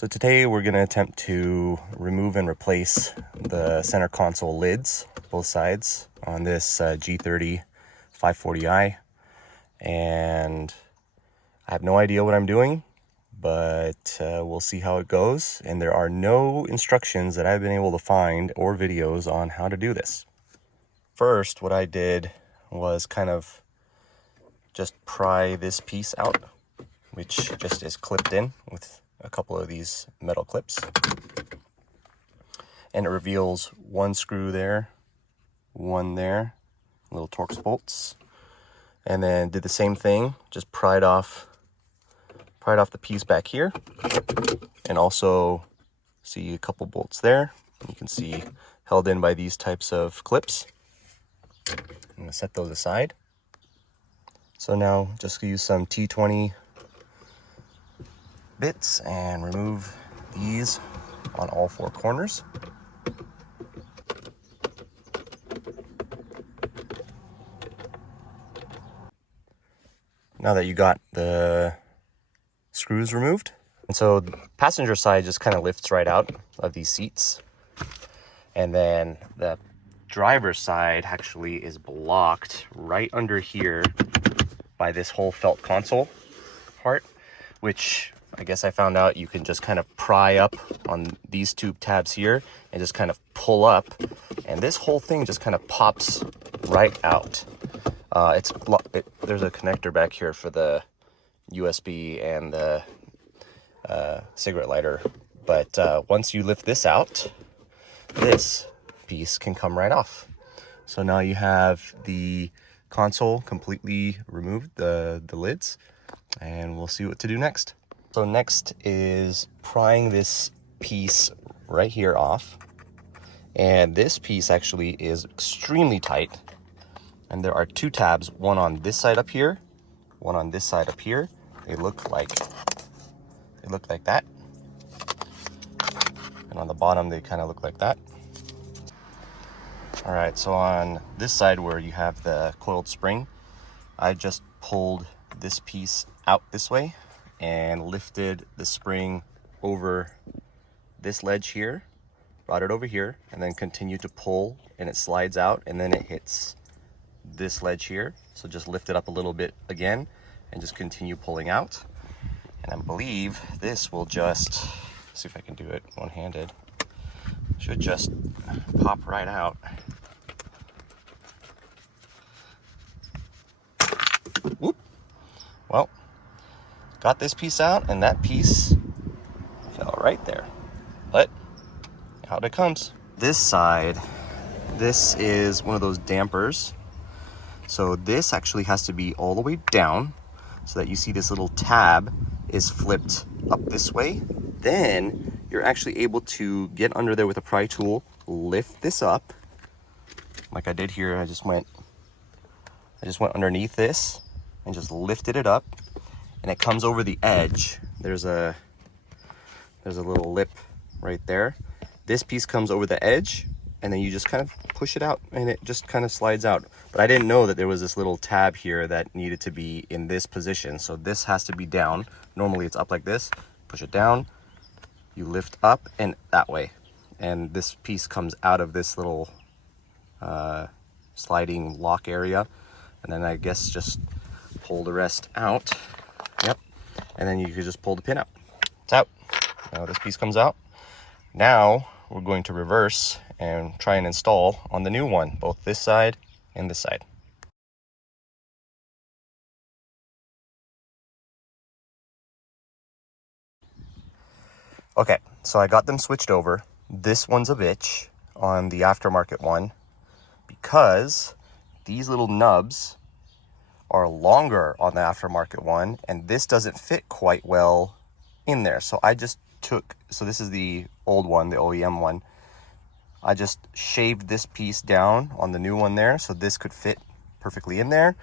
So today we're going to attempt to remove and replace the center console lids, both sides, on this G30 540i. And I have no idea what I'm doing, but we'll see how it goes. And there are no instructions that I've been able to find or videos on how to do this. First, what I did was kind of just pry this piece out, which just is clipped in with a couple of these metal clips. And it reveals one screw there, one there, little Torx bolts. And then did the same thing, just pried off the piece back here. And also see a couple bolts there. You can see held in by these types of clips. I'm gonna set those aside. So now just use some T20 bits and remove these on all four corners. Now that you got the screws removed, and so the passenger side just kind of lifts right out of these seats, and then the driver's side actually is blocked right under here by this whole felt console part, which I guess I found out you can just kind of pry up on these two tabs here and just kind of pull up, and this whole thing just kind of pops right out. There's a connector back here for the USB and the cigarette lighter, but once you lift this out, this piece can come right off. So now you have the console completely removed, the lids, and we'll see what to do next. So next is prying this piece right here off, and this piece actually is extremely tight, and there are two tabs, one on this side up here, one on this side up here. They look like that, and on the bottom they kind of look like that. All right, so on this side where you have the coiled spring, I just pulled this piece out this way and lifted the spring over this ledge here, brought it over here, and then continued to pull, and it slides out, and then it hits this ledge here. So just lift it up a little bit again and just continue pulling out. And I believe this will just, see if I can do it one-handed, should just pop right out. Whoop. Well, got this piece out, and that piece fell right there. But out it comes. This side, this is one of those dampers. So this actually has to be all the way down so that you see this little tab is flipped up this way. Then you're actually able to get under there with a pry tool, lift this up like I did here. I just went underneath this and just lifted it up, and it comes over the edge. There's a little lip right there. This piece comes over the edge, and then you just kind of push it out, and it just kind of slides out. But I didn't know that there was this little tab here that needed to be in this position. So this has to be down. Normally it's up like this. Push it down, you lift up and that way. And this piece comes out of this little sliding lock area. And then I guess just pull the rest out. Yep. And then you could just pull the pin out. It's out. Now this piece comes out. Now we're going to reverse and try and install on the new one, both this side and this side. Okay, so I got them switched over. This one's a bitch on the aftermarket one because these little nubs are longer on the aftermarket one, and this doesn't fit quite well in there. So I just so this is the old one, the OEM one. I just shaved this piece down on the new one there, so this could fit perfectly in there.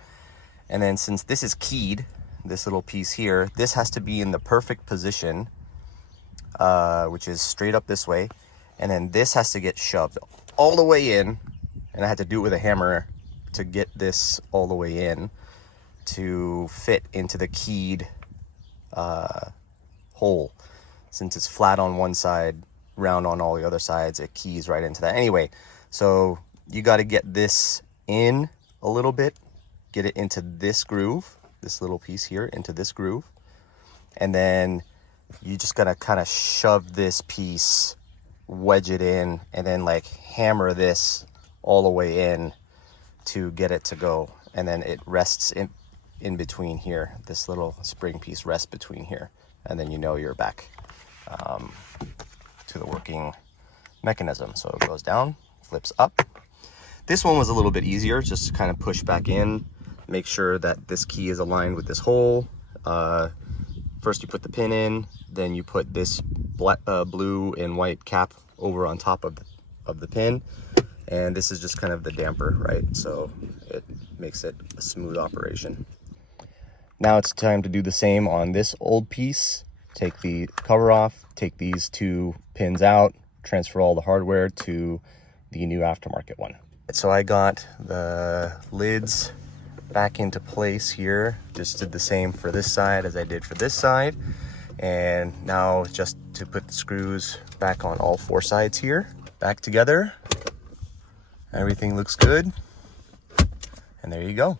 And then since this is keyed, this little piece here, this has to be in the perfect position, which is straight up this way. And then this has to get shoved all the way in, and I had to do it with a hammer to get this all the way in to fit into the keyed hole. since it's flat on one side, round on all the other sides, it keys right into that. Anyway, so you got to get this in a little bit, get it into this groove, this little piece here into this groove, and then you just gotta kind of shove this piece, wedge it in, and then like hammer this all the way in to get it to go. And then it rests in between here. This little spring piece rests between here, and then you know you're back to the working mechanism. So it goes down, flips up. This one was a little bit easier, just to kind of push back in, make sure that this key is aligned with this hole. First you put the pin in, then you put this black, blue and white cap over on top of the pin, and this is just kind of the damper, right? So it makes it a smooth operation. Now it's time to do the same on this old piece. Take the cover off, take these two pins out, transfer all the hardware to the new aftermarket one. So I got the lids back into place here, just did the same for this side as I did for this side, and now just to put the screws back on all four sides here, back together. Everything looks good, and there you go.